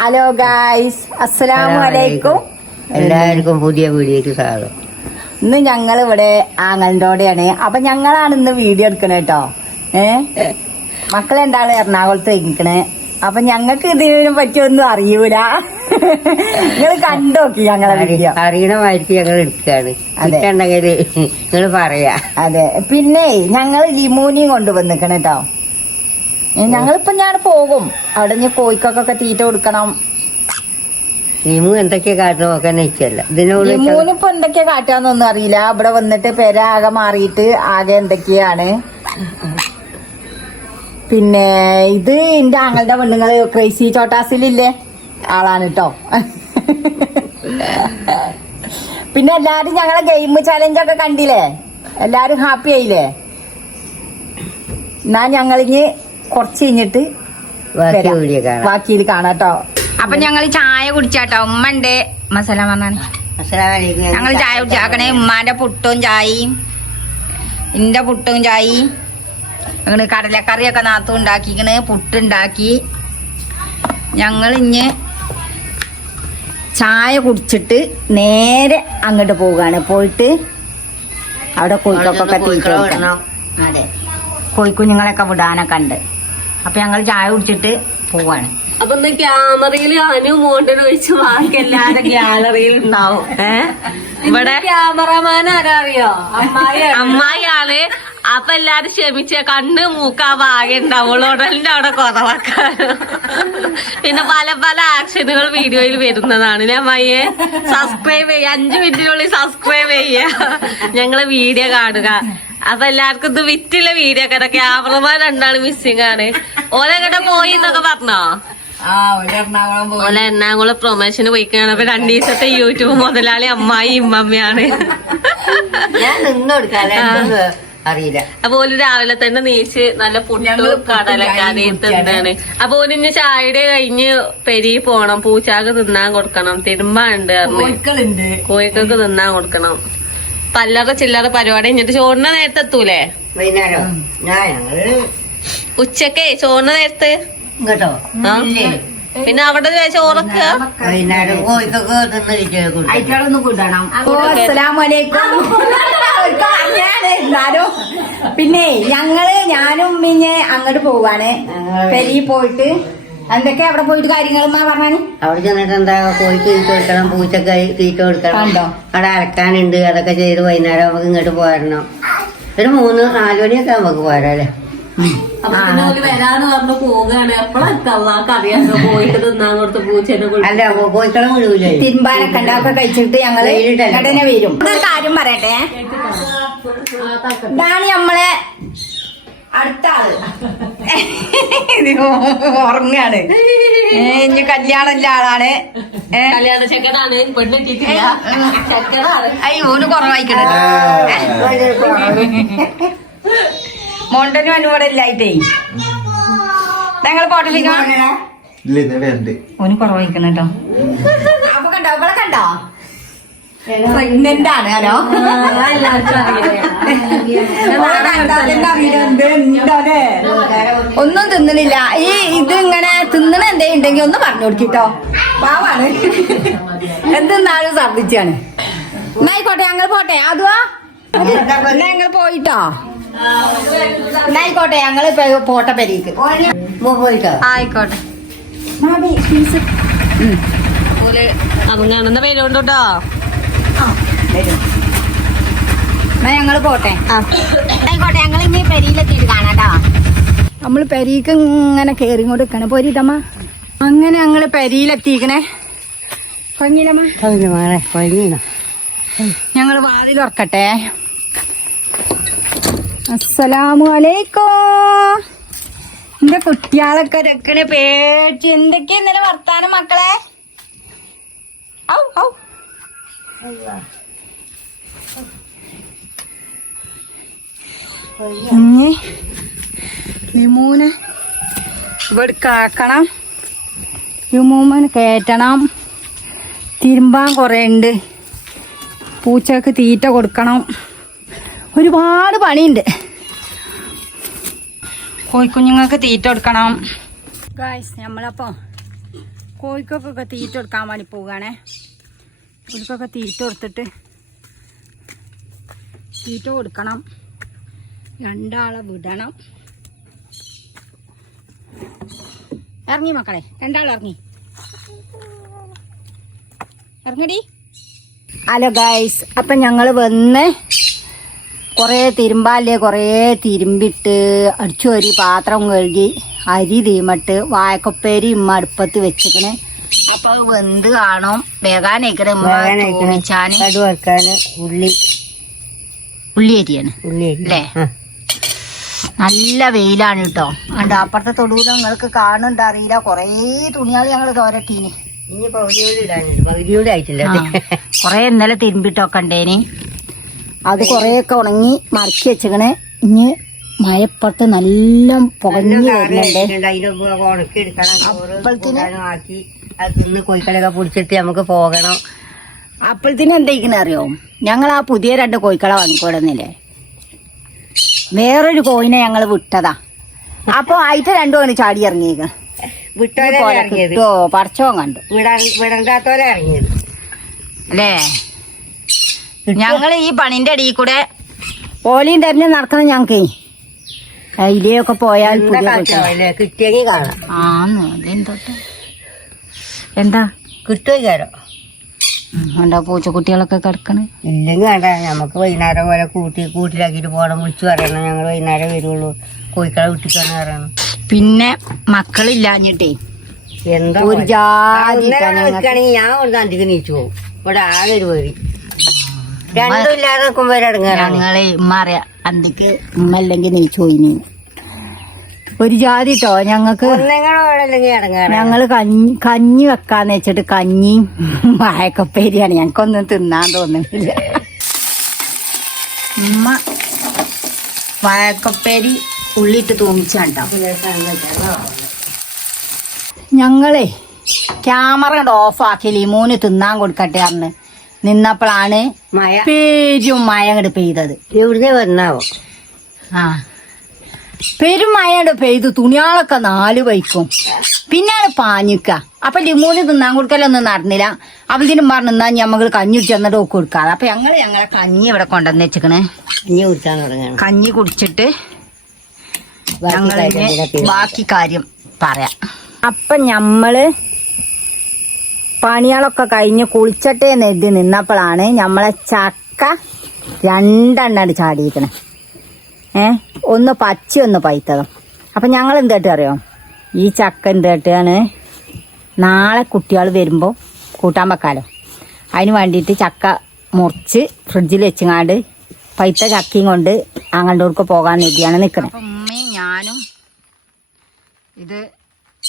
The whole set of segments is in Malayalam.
ഹലോ ഗായ്സ്, അസ്സലാമു അലൈക്കും. എല്ലാവർക്കും പുതിയ വീഡിയോക്ക് സ്വാഗതം. ഇന്ന് ഞങ്ങൾ ഇവിടെ ആങ്ങളുടെയാണ്. അപ്പൊ ഞങ്ങളാണ് ഇന്ന് വീഡിയോ എടുക്കണേ കേട്ടോ. മക്കളെന്താണ് എറണാകുളത്ത് ഇരിക്കണേ. അപ്പൊ ഞങ്ങൾക്ക് ഇതിനെ പറ്റിയൊന്നും അറിയൂല. നിങ്ങൾ കണ്ടോക്കി ഞങ്ങളെ വീഡിയോ. അറിയണ മാറ്റി ഞങ്ങൾ എടുക്കാണ്. ഉണ്ടെങ്കിൽ നിങ്ങൾ പറയാ. അതെ, പിന്നെ ഞങ്ങൾ ലിമൂനിയും കൊണ്ടുവന്നിക്കണേ കേട്ടോ. ഞങ്ങളിപ്പോ ഞാൻ പോകും അവിടെ. ഇനി കോഴിക്കൊക്കെ തീറ്റ കൊടുക്കണം. ലിമു എന്തൊക്കെയാ കാട്ടുന്ന നോക്കാൻ നിൽക്കല്ല. ലിമൂനിപ്പോ എന്തൊക്കെയാ കാട്ടാന്നൊന്നും അറിയില്ല. ഇവിടെ വന്നിട്ട് പെര ആകെ മാറിയിട്ട് ആകെ എന്തൊക്കെയാണ്. പിന്നെ ഇത് എന്റെ ആങ്ങളുടെ പെണ്ണുങ്ങള് ക്രൈസി ചോട്ടാസിലില്ലേ ആളാണ് കേട്ടോ. പിന്നെ എല്ലാരും ഞങ്ങളെ ഗെയിം ചലഞ്ചൊക്കെ കണ്ടില്ലേ, എല്ലാരും ഹാപ്പി ആയില്ലേ. എന്നാ ഞങ്ങളിഞ്ഞ് കുറച്ച് കഴിഞ്ഞിട്ട് ബാക്കിയിൽ കാണാട്ടോ. അപ്പൊ ഞങ്ങൾ ചായ കുടിച്ചാട്ടോ. ഉമ്മ ഉണ്ട് മസാല പറഞ്ഞാണ്. ഞങ്ങൾ ചായ കുടിച്ചാക്കണേ. ഉമ്മാന്റെ പുട്ടും ചായയും എന്റെ പുട്ടും ചായയും. ഞങ്ങള് കടലക്കറിയൊക്കെ നാത്തും ഉണ്ടാക്കിക്കണ്. പുട്ടുണ്ടാക്കി. ഞങ്ങൾ ഇഞ്ഞ് ചായ കുടിച്ചിട്ട് നേരെ അങ്ങോട്ട് പോവുകയാണ്. പോയിട്ട് അവിടെ കോഴിക്കൊക്കെ തീറ്റ കൊടുക്കണം. അതെ, കോഴിക്കുഞ്ഞുങ്ങളൊക്കെ വിടാനൊക്കെ ഉണ്ട്. അപ്പൊ ഞങ്ങൾ ചായ കുടിച്ചിട്ട് പോവാണ്. അപ്പൊ ഇന്ന് ക്യാമറയില് അനു മോണ്ടൻ ഒഴിച്ച് ബാക്കി എല്ലാരും ഗ്യാലറിയിൽ ഉണ്ടാവും. ഇവിടെ ക്യാമറമാൻ ആരാ അറിയോ? അമ്മായിയാണ്. അപ്പൊ എല്ലാരും ക്ഷമിച്ച കണ്ണ് മൂക്കാ ഭാഗ്യം ഉണ്ടാവുള്ളൂ. ഉടലിന്റെ അവിടെ കുറവാക്കാനും പിന്നെ പല പല ആക്ഷനുകൾ വീഡിയോയിൽ വരുന്നതാണ്. ഞാൻ അമ്മായിയെ സബ്സ്ക്രൈബ് ചെയ്യ, 5 മിനിറ്റിനുള്ളിൽ സബ്സ്ക്രൈബ് ചെയ്യ, ഞങ്ങളെ വീഡിയോ കാണുക. അപ്പൊ എല്ലാവർക്കും ഇത് വിറ്റുള്ള വീഡിയോ ഒക്കെ. ക്യാമറമാൻ രണ്ടാണ് മിസ്സിംഗ് ആണ്. ഓലെങ്ങോട്ട് പോയി എന്നൊക്കെ പറഞ്ഞോ? ഓല എറണാകുളം പ്രൊമോഷന് പോയിക്കാണ്. അപ്പൊ 2 ദിവസത്തെ യൂട്യൂബ് മുതലാളി അമ്മായി ഇമ്മമ്മയാണ്. അറിയില്ല. അപ്പൊ ഓല് രാവിലെ തന്നെ നീച്ച് നല്ല പുട്ടും കടലക്കറി തിന്നാണ്. അപ്പൊ ഓല് ഇന്ന് ചായയുടെ കഴിഞ്ഞ് പെരി പോണം. പൂച്ചാക്ക് തിന്നാൻ കൊടുക്കണം. തിരുമ്പാണ്ട് കോഴിക്കൾക്ക് തിന്നാൻ കൊടുക്കണം. പല്ലറ ചില്ലറ പരിപാടി കഴിഞ്ഞിട്ട് ചോറിന് നേരത്തെ എത്തൂലേ? വൈകുന്നേരം ഉച്ചക്കേ ചോറിന് നേരത്ത് കേട്ടോ. പിന്നെ അവിടെ ചോറൊക്കെ വൈകുന്നേരം കോഴിക്കൊക്കെ അയച്ചാളൊന്നും കൂട്ടണം. എന്നാലും പിന്നെ ഞാനും പിന്നെ അങ്ങോട്ട് പോവാണ്. പെരി പോയിട്ട് എന്തൊക്കെയാ അവിടെ പോയിട്ട് കാര്യങ്ങളെന്നാ പറഞ്ഞാണ്. അവിടെ ചെന്നിട്ട് എന്താ കോഴിക്ക് തീറ്റ കൊടുക്കണം, പൂച്ചക്ക് തീറ്റ കൊടുക്കണം, അവിടെ അലക്കാനുണ്ട്. അതൊക്കെ ചെയ്ത് വൈകുന്നേരം നമുക്ക് ഇങ്ങോട്ട് പോരണം. ഒരു 3-4 മണിയൊക്കെ നമുക്ക് പോരാല്ലേ. വരാന്ന് പറഞ്ഞു പോവുകയാണ്. എപ്പോഴറിയാം പോയിട്ട് തിന്നാൻ കൊടുത്ത് പൂച്ചേനെ. അല്ല, കോഴിക്കളെ മുഴുവില്ലേ തിരുമ്പാനൊക്കെ ഉണ്ടാക്കി കഴിച്ചിട്ട് ഞങ്ങള് ഉടനെ വരും. ഒരു കാര്യം പറയട്ടെ, ഇതാണ് നമ്മളെ അടുത്ത ആള്. ഉറങ്ങാണ്. ഇനി കല്യാണല്ല ആളാണ്. കല്യാണ ചെക്കനാണ്. പെണ്ണെത്തിയിട്ടില്ല. ചെക്കനാണ്. ഓന് കുറവായിക്കണ. മോണ്ടനും അനുകൂടെ ഇല്ലായിട്ടേ ഞങ്ങൾ പോട്ടിലിങ്ങ ഓന് കുറവായിക്കണ കേട്ടോ. അപ്പൊ കണ്ടോ, ഇവിടെ കണ്ടോ പ്രഗ്നന്റ് ആണ്. ഹലോ, ഒന്നും തിന്നണില്ല. ഇത് ഇങ്ങനെ തിന്നണ എന്തേ ഉണ്ടെങ്കിൽ ഒന്ന് പറഞ്ഞു കൊടുക്കിട്ടോ. പാവാണ്. എന്തെന്നാലും ഛർദിച്ചാണ്. എന്നായിക്കോട്ടെ, ഞങ്ങൾ പോട്ടെ. അതുവാ ഞങ്ങൾ പോയിട്ടോ. എന്നായിക്കോട്ടെ, ഞങ്ങള് പോട്ടെ പെരീക്ക് പോയിട്ടോ. ആയിക്കോട്ടെ. അവങ്ങാണെന്ന പേരുണ്ടോ? എന്നാ ഞങ്ങള് പോട്ടെ. ആയിക്കോട്ടെ, ഞങ്ങൾ ഇനി പെരിയിലെത്തിയിട്ട് കാണാട്ടോ. നമ്മള് പെരീക്ക് ഇങ്ങനെ കേറി കൊണ്ട് നിൽക്കണേ. പോരിട്ടമ്മ. അങ്ങനെ ഞങ്ങള് പെരിയിലെത്തിക്കണേ. കൊഞ്ഞിലമ്മ ഞങ്ങള് വാതിൽ തുറക്കട്ടെ. അസ്സലാമു അലൈക്കും. എന്റെ കുട്ടികളൊക്കെ രക്കണേ പേടിച്ച്. എന്തൊക്കെയാ ഇന്നലെ വർത്താനം മക്കളെ? ഔ ഔ ഇനി ലിമൂന് ഇവിടെ കാക്കണം. ലിമൂമന് കയറ്റണം. തിരുമ്പാൻ കുറേ ഉണ്ട്. പൂച്ചക്ക് തീറ്റ കൊടുക്കണം. ഒരുപാട് പണിയുണ്ട്. കോഴിക്കുഞ്ഞുങ്ങൾക്ക് തീറ്റ കൊടുക്കണം. ഗായ്സ് നമ്മളപ്പോൾ കോഴിക്കൊക്കെ തീറ്റ കൊടുക്കാൻ വേണ്ടി പോവുകയാണേ. കോഴിക്കൊക്കെ തീറ്റ കൊടുത്തിട്ട് തീറ്റ കൊടുക്കണം. 2 ആളെ വിടണം. ഇറങ്ങി മക്കളെ, 2 ആൾ ഇറങ്ങടി. ഹലോ ഗൈസ്, അപ്പം ഞങ്ങൾ വന്ന് കുറേ തിരുമ്പാലേ കുറേ തിരുമ്പിട്ട് അടിച്ചു വരി പാത്രം കഴുകി അരി തീമട്ട് വായക്കൊപ്പേരി ഇമ്മ അടുപ്പത്ത് വെച്ചിക്കണ്. അപ്പൊ അത് വെന്ത് കാണും. വേഗാനേക്കണ ഉള്ളി അരിയാണ് അല്ലേ. നല്ല വെയിലാണ് കേട്ടോ. അണ്ട് അപ്പുറത്തെ തൊടുവിൽ നിങ്ങൾക്ക് കാണുന്നുണ്ട് അറിയില്ല, കൊറേ തുണിയാള് ഞങ്ങള് തോരട്ടീന്. കൊറേ ഇന്നലെ തിരുമ്പിട്ടൊക്കെ ഉണ്ടേന്. അത് കൊറേയൊക്കെ ഉണങ്ങി മറക്കി വെച്ചിക്കണ്. ഇനി മഴപ്പുറത്ത് നല്ല പുകഞ്ഞു വരുന്നുണ്ട്. കോഴിക്കളൊക്കെ പൊടിച്ചിട്ട് നമുക്ക് പോകണം. അപ്പോഴത്തേനും എന്തായിക്കണ അറിയോ, ഞങ്ങൾ ആ പുതിയ 2 കോഴിക്കളെ വാങ്ങിക്കൊടുന്നില്ലേ, വേറൊരു കോഴിനെ ഞങ്ങൾ വിട്ടതാ. അപ്പൊ ആയിട്ട് 2 കോഴി ചാടി ഇറങ്ങിയേക്ക. കിട്ടോ പറിച്ചോ കണ്ടു വിടണ്ടാത്തോലെ ഇറങ്ങിയത് അല്ലേ. ഞങ്ങള് ഈ പണിന്റെ അടിയിൽ കൂടെ ഓലിയും തന്നെ നടക്കണം. ഞങ്ങക്ക് ഇതിലെയൊക്കെ പോയാൽ കിട്ടിയെങ്കിൽ കാണാം. എന്താ കിട്ടുകയാരോ എന്താ പൂച്ചക്കുട്ടികളൊക്കെ കിടക്കണ്. ഇല്ലെങ്കിൽ വേണ്ട, നമുക്ക് വൈകുന്നേരം പോലെ കൂട്ടിലാക്കിയിട്ട് പോകണം. വിളിച്ചു പറയണം ഞങ്ങൾ വൈകുന്നേരം വരുള്ളൂ, കോഴിക്കളെ വിട്ടിട്ടാണ് പറയണം. പിന്നെ മക്കളില്ലാഞ്ഞിട്ടേ എന്താ ഒരു ജാതി നിൽക്കുകയാണെങ്കിൽ ഞാൻ ഒന്ന് അന്തിക്ക് നീച്ചു പോകും. ഇവിടെ ആകെ ഒരു പേടി, 2 ഇല്ലാതെ നിൽക്കുമ്പോ ഞങ്ങള് അറിയാ അന്തിക്ക് ഉമ്മല്ലെങ്കിൽ നീച്ചു പോയിനി. ഒരു ജാതി ട്ടോ ഞങ്ങക്ക്. ഞങ്ങള് കഞ്ഞി വെക്കാന്ന് വെച്ചിട്ട് കഞ്ഞിയും വാഴക്കപ്പേരിയാണ്. ഞങ്ങൾക്കൊന്നും തിന്നാൻ തോന്നുന്നില്ല. ഉമ്മ വാഴക്കപ്പേരി ഉള്ളിട്ട് തൂമിച്ചാണ്ടോ. ഞങ്ങളെ ക്യാമറ കണ്ട് ഓഫാക്കി ലിമൂന് തിന്നാൻ കൊടുക്കട്ടെ പറഞ്ഞ് നിന്നപ്പോഴാണ് പെരും മഴ അങ്ങോട്ട് പെയ്തത്. എവിടെ വന്നാവോ? ആ പെരും മഴ അങ്ങോട്ട് പെയ്തു. തുണിയാളൊക്കെ 4 വയ്ക്കും. പിന്നെയാണ് പാഞ്ഞിക്ക. അപ്പൊ ലിമൂന് തിന്നാൻ കൊടുക്കലൊന്നും നടന്നില്ല. അവതിനും പറഞ്ഞാ ഞമ്മക്ക് കഞ്ഞി കുടിച്ചെന്നിട്ട് ഒക്കെ കൊടുക്കാതെ. അപ്പൊ ഞങ്ങളെ കഞ്ഞി ഇവിടെ കൊണ്ടുവന്ന് വെച്ചിക്കണേ. കഞ്ഞി കുടിക്കാൻ തുടങ്ങണം. കഞ്ഞി കുടിച്ചിട്ട് ബാക്കി കാര്യം പറയാം. അപ്പൊ ഞമ്മള് പണികളൊക്കെ കഴിഞ്ഞ് കുളിച്ചട്ടേ നെതി നിന്നപ്പോഴാണ് നമ്മളെ ചക്ക 2 എണ്ണം ചാടിയിരിക്കണേ. ഒന്ന് പച്ച ഒന്ന് പൈത്തതും. അപ്പൊ ഞങ്ങൾ എന്തായിട്ട് അറിയോ, ഈ ചക്ക എന്തായിട്ടാണ് നാളെ കുട്ടികൾ വരുമ്പോ കൂട്ടാൻ വെക്കാലോ. അതിന് വേണ്ടിയിട്ട് ചക്ക മുറിച്ച് ഫ്രിഡ്ജിൽ വെച്ചങ്ങാണ്ട് പൈത്ത ചക്കയും കൊണ്ട് അങ്ങോട്ടൂർക്ക് പോകാൻ നെതിയാണ് നിൽക്കണേ. ഉമ്മയും ഞാനും ഇത്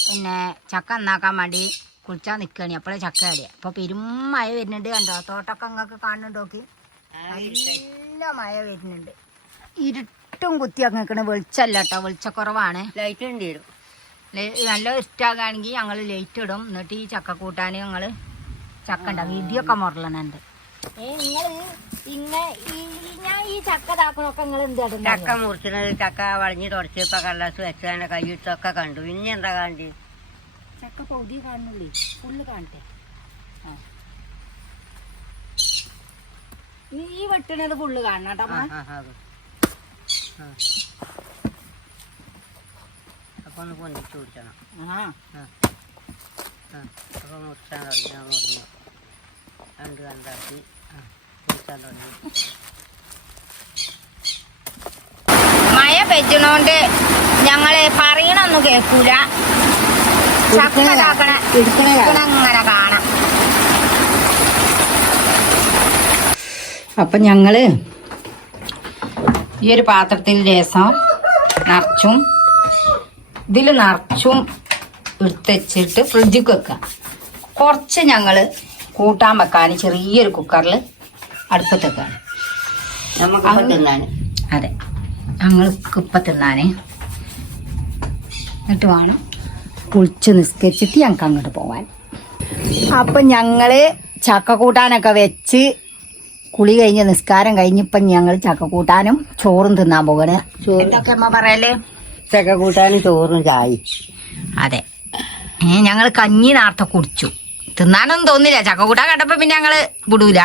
പിന്നെ ചക്ക നന്നാക്കാൻ വേണ്ടി കുളിച്ചാൽ നിൽക്കണി. അപ്പോഴേ ചക്ക അടിയാ. അപ്പൊ പെരും മഴ വരുന്നുണ്ട്. കണ്ടോ തോട്ടൊക്കെ നിങ്ങൾക്ക് കാണുന്നുണ്ട്. നോക്കി നല്ല മഴ വരുന്നുണ്ട്. ഇരുട്ടും കുത്തിയൊക്കെ നിൽക്കണ. വെളിച്ചല്ല കേട്ടോ, വെളിച്ചക്കുറവാണ്. ലൈറ്റ് ഉണ്ട്. നല്ല ഇഷ്ടമാകുകയാണെങ്കിൽ ഞങ്ങൾ ലൈറ്റ് ഇടും. എന്നിട്ട് ഈ ചക്ക കൂട്ടാൻ ഞങ്ങൾ ചക്ക ഉണ്ടാകും. ഇടിയൊക്കെ മുറലണുണ്ട്. ഞാൻ ഈ ചക്ക താക്കണൊക്കെ നിങ്ങൾ എന്ത് ചക്ക മുറിച്ചത് ചക്ക വളഞ്ഞ് തുടച്ച് ഇപ്പൊ കള്ളാസ് വെച്ചാൽ കൈയിട്ടൊക്കെ കണ്ടു. ഇനി എന്താ കാണി ചക്ക പൗതി കാണുന്നുള്ളേ, ഫുള്ള് കാണട്ടെ. നീ വെട്ടണത് ഫുള്ള് കാണണം കേട്ടോ. അപ്പൊ ഒന്ന് പൊന്നിച്ചു കുടിക്കണം. അപ്പൊ മുറിച്ചാൻ തുടങ്ങി. മുറിഞ്ഞു 2 കണ്ടാക്കി കുടിച്ചാൻ തുടങ്ങി. മഴ പെയ്യണോണ്ട് ഞങ്ങള് പറയണൊന്നും കേൾക്കൂല. അങ്ങനെ കാണാം. അപ്പൊ ഞങ്ങള് ഈ ഒരു പാത്രത്തിൽ രസം നിറച്ചും ഇതിൽ നിറച്ചും എടുത്തുവച്ചിട്ട് ഫ്രിഡ്ജിൽ വെക്കാം. കുറച്ച് ഞങ്ങള് കൂട്ടാൻ വെക്കാൻ ചെറിയൊരു കുക്കറിൽ അടുപ്പത്ത് വെക്കാണ്. അതെ, ഞങ്ങൾക്ക് ഇപ്പം തിന്നാനേ. എന്നിട്ട് വേണം കുളിച്ച് നിസ്കരിച്ചിട്ട് ഞങ്ങൾക്ക് അങ്ങോട്ട് പോവാൻ. അപ്പം ഞങ്ങള് ചക്ക കൂട്ടാനൊക്കെ വെച്ച് കുളി കഴിഞ്ഞ് നിസ്കാരം കഴിഞ്ഞിപ്പം ഞങ്ങൾ ചക്ക കൂട്ടാനും ചോറും തിന്നാൻ പോകണേ. എന്തൊക്കെ അമ്മ പറയല്ലേ? ചക്ക കൂട്ടാനും ചോറും ചായ. അതെ, ഞങ്ങള് കഞ്ഞി നേരത്തെ കുടിച്ചു. തിന്നാനൊന്നും തോന്നില്ല. ചക്കക്കൂട്ടാൻ കണ്ടപ്പോ പിന്നെ ഞങ്ങള് വിടൂല.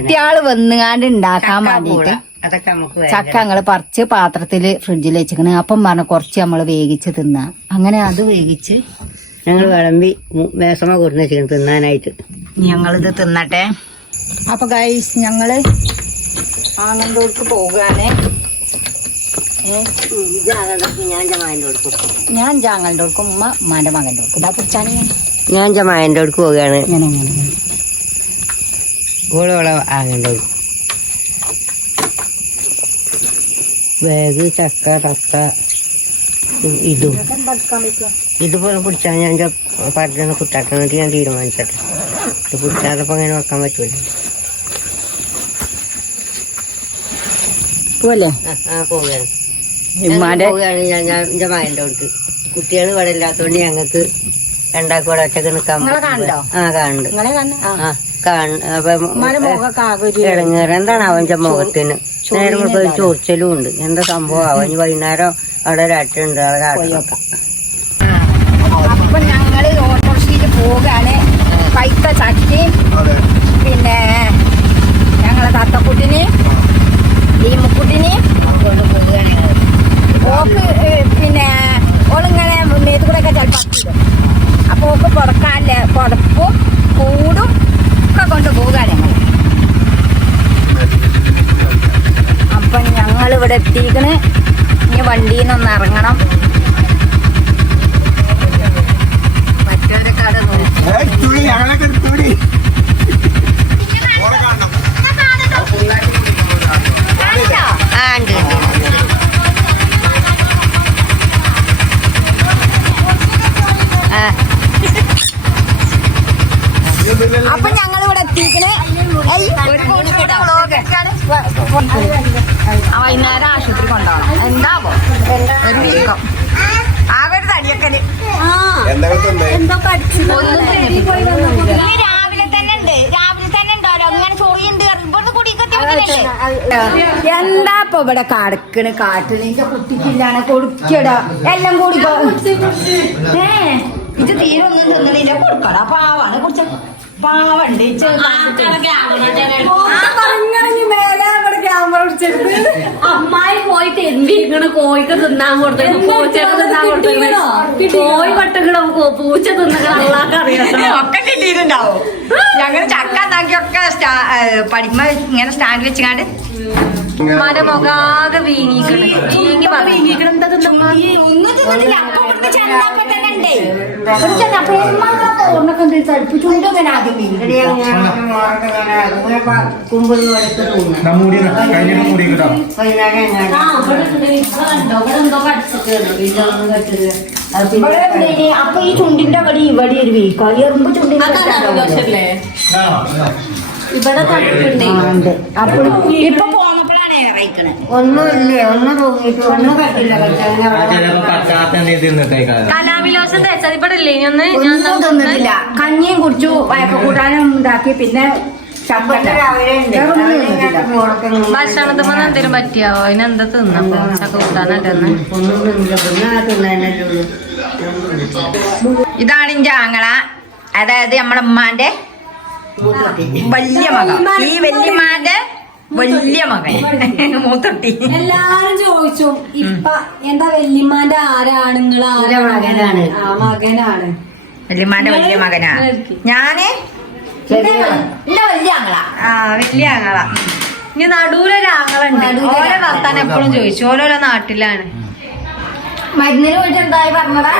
കുട്ടിയാള് വന്നുകാണ്ട് ഉണ്ടാക്കാൻ വേണ്ടിട്ട് ചക്ക ഞങ്ങള് പറിച്ച് പാത്രത്തില് ഫ്രിഡ്ജിൽ വെച്ചിക്കണ്. അപ്പം പറഞ്ഞ കുറച്ച് നമ്മള് വേവിച്ച് തിന്നാ. അങ്ങനെ അത് വേവിച്ച് ഞങ്ങൾ വിളമ്പി വേസമ കൊടുന്ന് വെച്ചിരിക്കണം തിന്നാനായിട്ട്. ഞങ്ങളിത് തിന്നട്ടെ. അപ്പൊ ഗൈസ് ഞങ്ങള് ആങ്ങന്തോർക്ക് പോവുകയാണ്. ഞാൻ ജാങ്ങളുടെ കൊടുക്കും, ഉമ്മ ഉമ്മാന്റെ മകന്റെ കൊടുക്കും. ഇതാ കുറിച്ചാണ് ഞാൻ ജമായന്റെ അടുക്ക് പോവുകയാണ്. ഇങ്ങനെ ഓളോളെ ആകേണ്ട ബാഗ് ചക്ക തക്ക ഇതും ഇതുപോലെ പിടിച്ചാൽ ഞാൻ പറഞ്ഞ കുട്ടാട്ടണമെങ്കിൽ ഞാൻ തീരുമാനിച്ചട്ടെ. ഇത് പിടിച്ചാതപ്പോ അങ്ങനെ വെക്കാൻ പറ്റൂല. പോലെ പോവുകയാണ്. ഉമ്മാന്റെ ഞാൻ എന്റെ മകന്റെ അടുക്ക്. കുട്ടികൾ ഇവിടെ ഇല്ലാത്തോണ്ട് ഞങ്ങൾക്ക് രണ്ടാക്കും ഇവിടെ ഒറ്റക്ക് നിക്കാൻ ഇടങ്ങേറ്. എന്താണ് അവന്റെ മുഖത്തിന് നേരം ഒരു ചോർച്ചലും ഉണ്ട്. എന്താ സംഭവം? അവൻ വൈകുന്നേരം അവിടെ ഒരട്ടുണ്ട്. അപ്പൊ ഞങ്ങള് ഓട്ടോറിക്ഷയിൽ പോകാണ്. പൈത്ത ചക്കയും പിന്നെ ഞങ്ങളെ തത്തക്കുട്ടിനെയും ഈ പോവുകയാണ്. ഓക്ക് പിന്നെ ഓളിങ്ങനെ മേത്ത് കൂടെ ഒക്കെ ചിലപ്പോൾ അപ്പൊ ഓക്ക് പുറക്കാല്ലേ പുറപ്പും കൂടും ഒക്കെ കൊണ്ട് പോവുകയാണ് ഞങ്ങൾ. അപ്പൊ ഞങ്ങളിവിടെ എത്തിക്കണ്. ഇനി വണ്ടിയിൽ നിന്നൊന്ന് ഇറങ്ങണം. മറ്റവരൊക്കെ അവിടെ നോക്കി അപ്പൊ ഞങ്ങളിവിടെ എത്തിക്കണ്. വൈകുന്നേരം ആശുപത്രി കൊണ്ടുപോകണം. എന്താവോ ഒരു വീക്കം ആകെ ഒരു തടിയക്കല്. രാവിലെ തന്നെ ഉണ്ട്. രാവിലെ തന്നെ ഉണ്ടാവല്ലോ അങ്ങനെ ചൊറിയുണ്ട്. എന്താ ഇപ്പൊ ഇവിടെ കടക്കണ് കാട്ടില്. എന്റെ കുട്ടിക്കില്ലാണ് കൊടുക്കടാ എല്ലാം കൂടി. ഇത് തീരെ ഒന്നും തിന്നണില്ല. കൊടുക്കടാ പാവാണ്. കുറിച്ച് പാവണ്ട്. ക്യാമറ പിടിച്ചെടുത്ത് അമ്മായി പോയി തെമ്പിക്കണ്. കോഴിക്ക് തിന്നാൻ കൊടുത്തു, പൂച്ചക്ക് തിന്നാൻ കൊടുത്തു. കോഴി പട്ടക്കണം, പൂച്ച തിന്നണം. അള്ളാക്കറിയാം ഒക്കെ കിട്ടിയിട്ടുണ്ടാവും. ഞങ്ങള് ചക്ക ഉണ്ടാക്കിയൊക്കെ പഠിക്കുമ്പ ഇങ്ങനെ സ്റ്റാൻഡ് വെച്ചാണ്ട് മരമൊകാകെ വീങ്ങിക്കണ്. അപ്പൊ ഈ ചുണ്ടിന്റെ വടി ഇവിടെ ഒരു വീക്കോ എറുമ്പ് ചുണ്ടിന്റെ ഇവിടെ അപ്പോൾ ഇപ്പൊ പോന്നപ്പോഴാണ് ഇറക്കണേ. ഒന്നുമില്ലേ, ഒന്നും തൂങ്ങിയിട്ട് ഒന്നും കട്ടില്ല. കലാവിലോസം തേച്ചത് ഇവിടെ ഇല്ലേ? ഒന്നും തിന്നിട്ടില്ല. കഞ്ഞിയും കുടിച്ചു, വയപ്പക്കൂട്ടാനും ഉണ്ടാക്കി. പിന്നെ ഭക്ഷണത്തിമ്മ എന്തേലും പറ്റിയാവോ? അതിനെന്താ തിന്നപ്പോ ചക്ക കൂട്ടാനല്ലേ? ഇതാണ് ഇന്റെ ആങ്ങള. അതായത് നമ്മളെ ഉമ്മാന്റെ വലിയ മകൻ. ഈ വല്യമ്മാന്റെ വലിയ മകൻ മൂത്തൊട്ടി. എല്ലാരും ചോദിച്ചു ഇപ്പൊ എന്താ വല്യമ്മാന്റെ ആരാണ്? നിങ്ങൾ ആരാ? മകനാണ്. മകനാണ്. വല്യമ്മാന്റെ വലിയ മകനാ ഞാന്. എന്റെ വലിയ ആങ്ങള. വലിയ ആങ്ങള. ഇനി നടുവിലൊരാങ്ങളുണ്ട്. ഓരോ വർത്താനം എപ്പോഴും ചോദിച്ചു. ഓരോരോ നാട്ടിലാണ്. മരുന്നിന് പോയിട്ട് എന്തായി പറഞ്ഞതാ?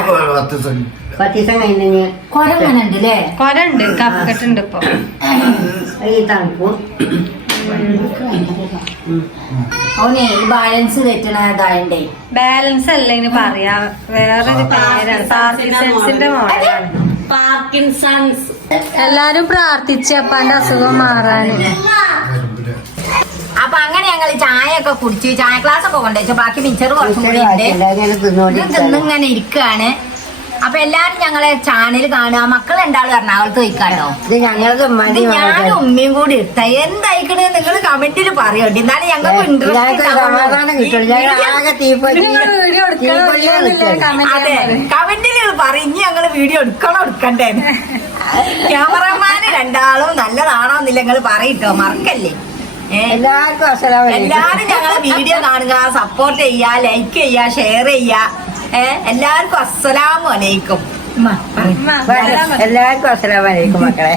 10 ദിവസം കഴിഞ്ഞ് കൊരങ്ങനുണ്ട് അല്ലേ? കൊരണ്ട്, കഫക്കെട്ടുണ്ട് ഇപ്പൊ. ഈ തണുപ്പും ഓനെ ബാലൻസ് തെറ്റണതായണ്ടേ. ബാലൻസ് അല്ല ഇനി പറയാ, വേറൊരു പേരാണ്. പാർക്കിൻസൺസിന്റെ മോഡലാണ്. പാർക്കിൻസൺസ്. എല്ലാരും പ്രാർത്ഥിച്ച് അപ്പാന്റെ അസുഖം മാറാന്. അപ്പൊ അങ്ങനെ ഞങ്ങൾ ചായ ഒക്കെ കുടിച്ച് ചായ ക്ലാസ് ഒക്കെ കൊണ്ടുവച്ചു. ബാക്കി മിച്ചറ് കുറച്ചും കൂടി ഉണ്ട്. തിന്നിങ്ങനെ ഇരിക്കാണ്. അപ്പൊ എല്ലാരും ഞങ്ങളെ ചാനൽ കാണുക. മക്കൾ രണ്ടാളും എറണാകുളത്ത് പോയിക്കാട്ടോ. ഇത് ഞങ്ങൾക്ക് ഞാനും ഉമ്മയും കൂടി ഇട്ട എന്തായിക്കണേ നിങ്ങൾ കമന്റിൽ പറയോണ്ടി. എന്നാലും ഞങ്ങൾക്ക് സമാധാനം കിട്ടും. ആകെ അതെ കമന്റിൽ പറയും ഇനി ഞങ്ങള് വീഡിയോ എടുക്കണ്ടേ. ക്യാമറമാന് രണ്ടാളും നല്ലതാണോന്നില്ല നിങ്ങൾ പറയിട്ടോ, മറക്കല്ലേ. എല്ലാരും ഞങ്ങളെ വീഡിയോ കാണുക, സപ്പോർട്ട് ചെയ്യാ, ലൈക്ക് ചെയ്യാ, ഷെയർ ചെയ്യാ. എല്ലാവർക്കും അസ്സലാമു അലൈക്കും. എല്ലാവർക്കും അസ്സലാമു അലൈക്കും മക്കളെ.